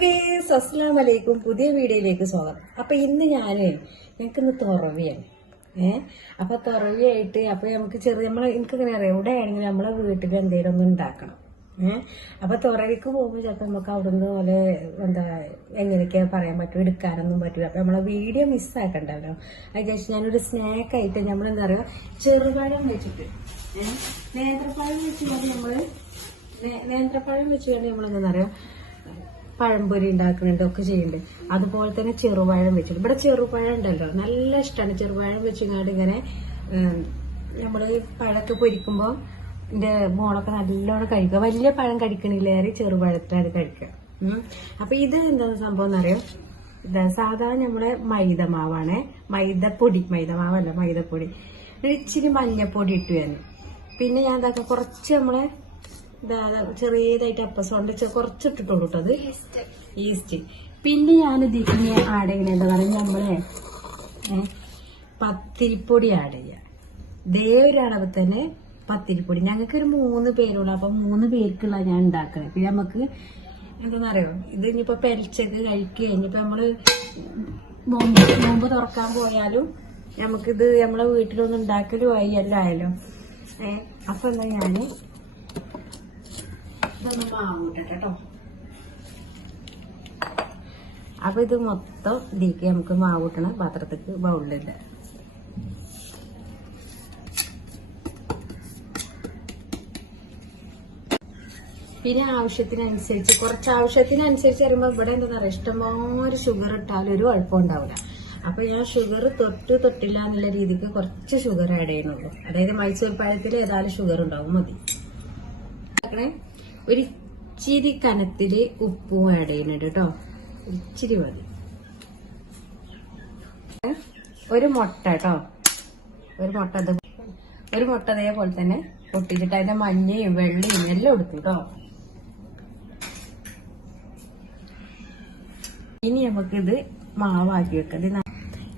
Guys, വലൈക്കും പുതിയ വീഡിയോയിലേക്ക് സ്വാഗതം. അപ്പൊ ഇന്ന് ഞാൻ ഞങ്ങൾക്കിന്ന് തുറവിയാണ്. ഏഹ് അപ്പൊ തുറവിയായിട്ട് അപ്പൊ നമുക്ക് ചെറിയ നമ്മളെ എനിക്കിങ്ങനെ അറിയാം. ഇവിടെ ആണെങ്കിൽ നമ്മളെ വീട്ടിൽ എന്തെങ്കിലും ഒന്നും ഉണ്ടാക്കണം. ഏഹ് അപ്പൊ തുറവിക്ക് പോകുമ്പോൾ ചിലപ്പോൾ നമുക്ക് അവിടുന്ന് പോലെ എന്താ എങ്ങനെയൊക്കെയാ പറയാൻ പറ്റും എടുക്കാനൊന്നും പറ്റില്ല അപ്പൊ നമ്മളെ വീഡിയോ മിസ്സാക്കണ്ടല്ലോ അതിനുശേഷം ഞാനൊരു സ്നാക്കായിട്ട് നമ്മൾ എന്താ പറയുക ചെറുപഴം വെച്ചിട്ട്. ഏഹ് നേന്ത്രപ്പഴം വെച്ചുകൊണ്ട് നമ്മൾ നേ- നേന്ത്രപ്പഴം വെച്ചുകൊണ്ട് നമ്മൾ എന്താ പറയുക പഴംപൊരി ഉണ്ടാക്കുന്നുണ്ട് ഒക്കെ ചെയ്യുന്നുണ്ട്. അതുപോലെ തന്നെ ചെറുപഴം വെച്ചിട്ട് ഇവിടെ ചെറുപഴം ഉണ്ടല്ലോ. നല്ല ഇഷ്ടമാണ് ചെറുപഴം വെച്ചിങ്ങാണ്ട് ഇങ്ങനെ നമ്മൾ പഴമൊക്കെ പൊരിക്കുമ്പോൾ എന്റെ മോളൊക്കെ നല്ലോണം കഴിക്കുക വലിയ പഴം കഴിക്കണില്ലേറെ ചെറുപഴത്തിലാണ് കഴിക്കുക. അപ്പൊ ഇത് എന്താ സംഭവം എന്നറിയോ ഇതാ സാധാരണ നമ്മളെ മൈദ മാവാണ് മൈദപ്പൊടി മൈദ മാവല്ല മൈദപ്പൊടി ഇച്ചിരി മഞ്ഞപ്പൊടി ഇട്ടു വരുന്നു പിന്നെ ഞാൻ എന്താക്കാം കുറച്ച് നമ്മളെ ചെറിയതായിട്ട് അപ്പസോണ്ട് കുറച്ച് ഇട്ടിട്ടുള്ളൂ കേട്ടോ അത്. ഈസ്റ്റ്. പിന്നെ ഞാൻ ഇതിന് ആഡ് ചെയ്യണ എന്താ പറയുക നമ്മളെ പത്തിരിപ്പൊടി ആഡ് ചെയ്യുക ഇതേ ഒരു അളവ് തന്നെ പത്തിരിപ്പൊടി. ഞങ്ങൾക്ക് ഒരു മൂന്ന് പേരുള്ളൂ. അപ്പം മൂന്ന് പേർക്കുള്ള ഞാൻ ഉണ്ടാക്കണേ. പിന്നെ നമുക്ക് എന്താണെന്നറിയോ ഇത് ഇനിയിപ്പോ പെരച്ചത് കഴിക്കുക. ഇനിയിപ്പോ നമ്മൾ നോമ്പ് നോമ്പ് തുറക്കാൻ പോയാലും നമുക്കിത് നമ്മളെ വീട്ടിലൊന്നും ഉണ്ടാക്കലും ആയി എല്ലാം ആയാലും ഏഹ് അപ്പൊ എന്താ ഞാൻ അപ്പൊ ഇത് മൊത്തം ഇതിക്ക് നമുക്ക് മാവൂട്ടണ പാത്രത്തേക്ക് ബൗളിലില്ല പിന്നെ ആവശ്യത്തിനനുസരിച്ച് കുറച്ച് ആവശ്യത്തിനനുസരിച്ച് വരുമ്പോ ഇവിടെ എന്താ പറയുക ഇഷ്ടംപോലെ ഷുഗർ ഇട്ടാലും ഒരു കുഴപ്പം ഉണ്ടാവില്ല അപ്പൊ ഞാൻ ഷുഗർ തൊട്ട് തൊട്ടില്ല എന്നുള്ള രീതിക്ക് കുറച്ച് ഷുഗർ ആഡ് ചെയ്യുന്നുള്ളൂ. അതായത് മൈസൂർ പഴത്തിൽ ഏതായാലും ഷുഗർ ഉണ്ടാവും മതി. ഉണ്ടാക്കണേ ഒരു ഇച്ചിരി കനത്തിൽ ഉപ്പും ആഡ് ചെയ്യുന്നുണ്ട് കേട്ടോ ഇച്ചിരി മതി. ഒരു മുട്ട കേട്ടോ ഒരു മുട്ട ഒരു മുട്ട അതേപോലെ തന്നെ പൊട്ടിച്ചിട്ട് അതിന്റെ മഞ്ഞയും വെള്ളയും എല്ലാം എടുത്തു കേട്ടോ ഇനി നമുക്ക് ഇത് മാവാക്കി വെക്കാം.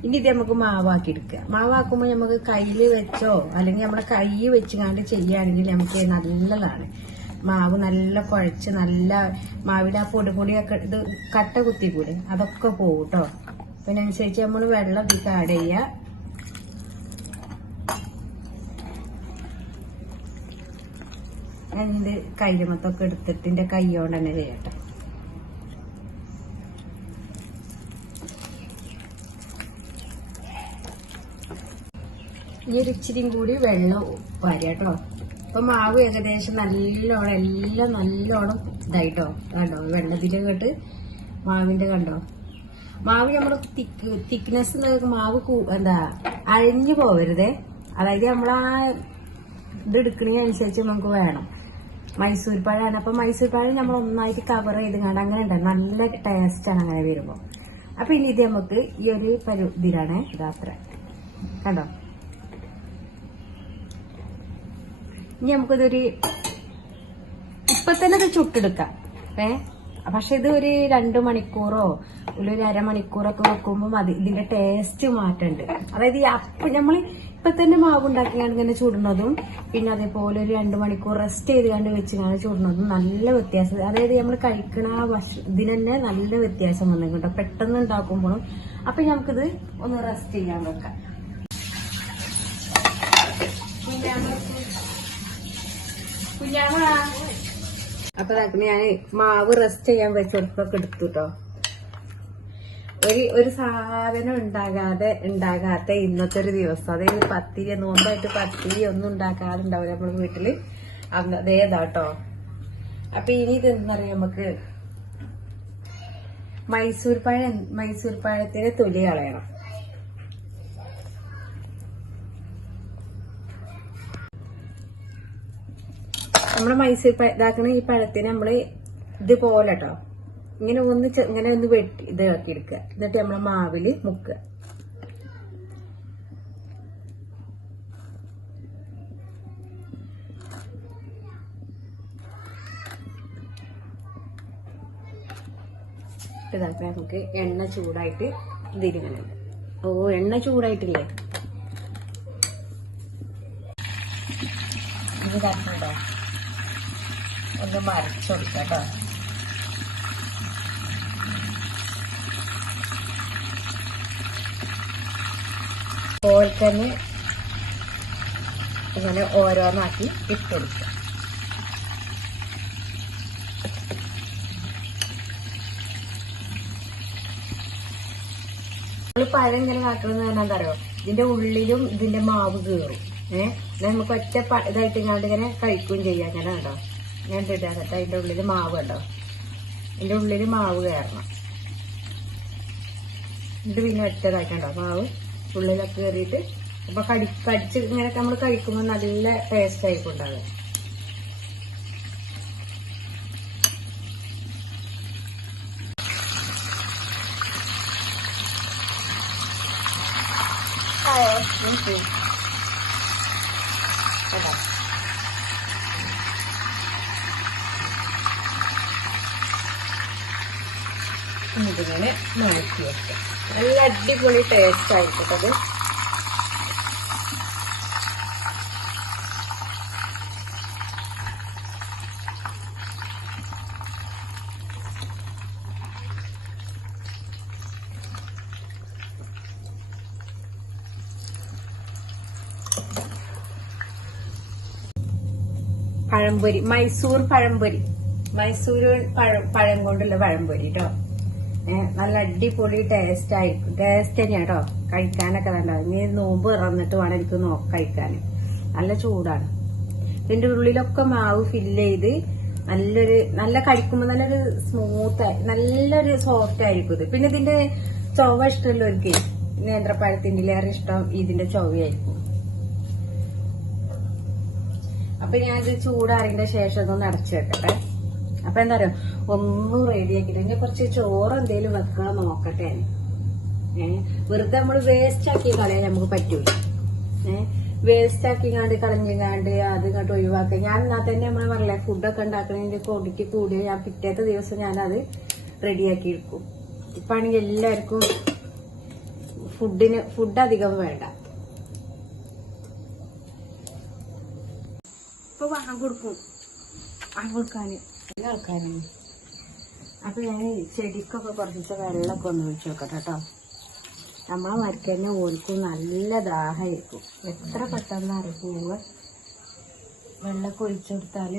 ഇനി ഇത് നമുക്ക് മാവാക്കി എടുക്കുക. മാവാക്കുമ്പോൾ നമുക്ക് കയ്യിൽ വെച്ചോ അല്ലെങ്കിൽ നമ്മളെ കൈ വെച്ചുകൊണ്ട് ചെയ്യുകയാണെങ്കിൽ നമുക്ക് നല്ലതാണ്. മാവ് നല്ല കുഴച്ച് നല്ല മാവിടെ ആ പൊടി പൊടിയൊക്കെ ഇത് കട്ട കുത്തിക്കൂടെ? അതൊക്കെ പോകും കേട്ടോ പിന്നെ അനുസരിച്ച് നമ്മൾ വെള്ളം ഇതിക്ക് ആഡ് ചെയ്യുക എന്ത് കയ്യമത്തൊക്കെ എടുത്തിട്ട് എന്റെ കൈ കൊണ്ട് തന്നെ ചെയ്യട്ടെ. ഇനി ഒരു കൂടി വെള്ളം വരാം കേട്ടോ അപ്പൊ മാവ് ഏകദേശം നല്ലോണം എല്ലാം നല്ലോണം ഇതായിട്ടോ. കണ്ടോ? വെള്ളത്തിന്റെ കേട്ട് മാവിന്റെ കണ്ടോ? മാവ് നമ്മൾ തിക്ക് തിക്നെസ് മാവ് എന്താ അഴിഞ്ഞു പോവരുതേ. അതായത് നമ്മളാ ഇത് എടുക്കണതിനനുസരിച്ച് നമുക്ക് വേണം. മൈസൂർ പഴമാണ് അപ്പൊ മൈസൂർ പഴം നമ്മൾ ഒന്നായിട്ട് കവർ ചെയ്ത് കണ്ട് അങ്ങനെ ഉണ്ട് നല്ല ടേസ്റ്റാണ് അങ്ങനെ വരുമ്പോ. അപ്പൊ ഇനി ഇത് നമുക്ക് ഈ ഒരു പരു ഇതിലാണ് ഇതാത്ര കണ്ടോ? ഇനി നമുക്കിതൊരു ഇപ്പൊ തന്നെ ഇത് ചുട്ടെടുക്കാം. ഏ? പക്ഷെ ഇത് ഒരു രണ്ടു മണിക്കൂറോ ഒരു അരമണിക്കൂറൊക്കെ വെക്കുമ്പോൾ മതി. ഇതിന്റെ ടേസ്റ്റ് മാറ്റണ്ട്. അതായത് ഈ അപ്പം നമ്മൾ ഇപ്പൊ തന്നെ മാവ് ഉണ്ടാക്കിയാണ് ഇങ്ങനെ ചുടുന്നതും പിന്നെ അതേപോലെ ഒരു രണ്ടു മണിക്കൂർ റെസ്റ്റ് ചെയ്ത് കണ്ട് ചുടുന്നതും നല്ല വ്യത്യാസം. അതായത് നമ്മൾ കഴിക്കണ ഇതിന് തന്നെ നല്ല വ്യത്യാസം വന്നിട്ടുണ്ട്. പെട്ടെന്ന് ഉണ്ടാക്കുമ്പോഴും. അപ്പൊ നമുക്കിത് ഒന്ന് റെസ്റ്റ് ചെയ്യാൻ വെക്കാം. അപ്പൊ ഞാൻ മാവ് റെസ്റ്റ് ചെയ്യാൻ വെച്ചെടുപ്പൊക്കെ എടുത്തു ഒരു ഒരു സാധനം ഉണ്ടാകാതെ ഉണ്ടാകാത്ത ഇന്നത്തെ ഒരു ദിവസം. അതായത് പത്തിരി നോമ്പായിട്ട് പത്തിരി ഒന്നും ഉണ്ടാക്കാതെ ഉണ്ടാവില്ല നമ്മുടെ വീട്ടിൽ അതേതാട്ടോ അപ്പൊ ഇനി ഇതെന്നറിയാം നമുക്ക് മൈസൂർ പഴം മൈസൂർ പഴത്തിന്റെ തൊലി കളയണം. നമ്മൾ മൈസൂർ ഇതാക്കുന്ന ഈ പഴത്തിന് നമ്മൾ ഇതുപോലെ കേട്ടോ ഇങ്ങനെ ഒന്ന് ഇങ്ങനെ ഒന്ന് വെട്ടി ഇതാക്കി എടുക്കുക എന്നിട്ട് നമ്മളെ മാവിൽ മുക്കുക. നമുക്ക് എണ്ണ ചൂടായിട്ട് ഇതിരിങ്ങനെ ഓ എണ്ണ ചൂടായിട്ടില്ലേ? ഇത് കണ്ടോ ഒന്ന് മറിച്ച് കൊടുക്കുക കേട്ടോ. അതുപോലെ തന്നെ ഇങ്ങനെ ഓരോന്നാക്കി ഇട്ടുകൊടുക്കുക പഴം ഇങ്ങനെ കാക്കണമെന്ന് പറഞ്ഞാൽ എന്താ പറയുക ഇതിന്റെ ഉള്ളിലും ഇതിന്റെ മാവ് കീറും. ഏഹ് നമുക്ക് ഒറ്റ ഇതായിട്ട് ഇങ്ങനെ കഴിക്കുകയും ചെയ്യാം. അങ്ങനെ ഉണ്ടോ ഞാൻ ഇട്ടിട്ട് അതിന്റെ ഉള്ളിൽ മാവ് ഉണ്ടോ ഇതിന്റെ ഉള്ളിൽ മാവ് കയറണം. എന്നിട്ട് പിന്നെ ഒറ്റതായിട്ടുണ്ടോ മാവ് ഉള്ളിലൊക്കെ കയറിയിട്ട് അപ്പൊ കടി കടിച്ച് ഇങ്ങനെ നമ്മൾ കഴിക്കുമ്പോൾ നല്ല ടേസ്റ്റ് ആയിരിക്കും ഉണ്ടാവുക. ആയോ? നോക്ക്. ഇതിങ്ങനെ മാറ്റി വെക്കാം. നല്ല അടിപൊളി ടേസ്റ്റ് ആയിട്ടത് പഴംപൊരി മൈസൂർ പഴംപൊരി. മൈസൂർ പഴം പഴം കൊണ്ടുള്ള പഴംപൊരി കേട്ടോ നല്ല അടിപൊളി ടേസ്റ്റ് ആയി. ടേസ്റ്റ് തന്നെയാ കേട്ടോ കഴിക്കാനൊക്കെ നല്ല ഇനി നോമ്പ് ഇറന്നിട്ട് വേണം എനിക്ക് നോ കഴിക്കാൻ. നല്ല ചൂടാണ്. ഇതിന്റെ ഉള്ളിലൊക്കെ മാവ് ഫില്ല് ചെയ്ത് നല്ലൊരു നല്ല കഴിക്കുമ്പോൾ നല്ലൊരു സ്മൂത്ത് നല്ലൊരു സോഫ്റ്റ് ആയിരിക്കും ഇത്. പിന്നെ ഇതിന്റെ ചൊവ്വ എനിക്ക് നേന്ത്രപ്പഴത്തിന്റെ ഏറെ ഇഷ്ടം ഇതിന്റെ ചൊവ്വയായിരിക്കും. അപ്പൊ ഞാനിത് ചൂടാറിന്റെ ശേഷം ഇതൊന്ന് അടച്ചു വെക്കട്ടെ. അപ്പൊ എന്താ പറയാ ഒന്നും റെഡിയാക്കിട്ട് ഇനി കുറച്ച് ചോറ് എന്തേലും വെക്കണം നോക്കട്ടെ. ഏഹ് വെറുതെ നമ്മൾ വേസ്റ്റ് ആക്കി കളയാൻ നമുക്ക് പറ്റൂല. വേസ്റ്റ് ആക്കി കാണ്ട് കളഞ്ഞുകാണ്ട് അത് ഇങ്ങോട്ട് ഒഴിവാക്കുക. ഞാൻ എന്നാ തന്നെ നമ്മൾ പറയില്ല ഫുഡൊക്കെ ഉണ്ടാക്കണതിന്റെ ക്വാണ്ടിറ്റി കൂടിയ. ഞാൻ പിറ്റേത്തെ ദിവസം ഞാനത് റെഡിയാക്കി എടുക്കും ഇപ്പൊ ആണെങ്കിൽ എല്ലാവർക്കും ഫുഡിന് ഫുഡ് അധികം വേണ്ട. ഇപ്പൊ വാങ്ങാൻ കൊടുക്കും. വാങ്ങാൻ കൊടുക്കാന്. ആൾക്കാരാണ്. അപ്പൊ ഞാൻ ചെടിക്കൊക്കെ കുറച്ച് വെള്ളമൊക്കെ ഒന്ന് ഒഴിച്ചു നോക്കട്ടെ കേട്ടോ. നമ്മളെ മരിക്കന്നെ ഓൽക്കും നല്ല ദാഹമായിരിക്കും. എത്ര പെട്ടെന്ന് അറിയ? പോവുക വെള്ളമൊക്കെ ഒഴിച്ചു കൊടുത്താൽ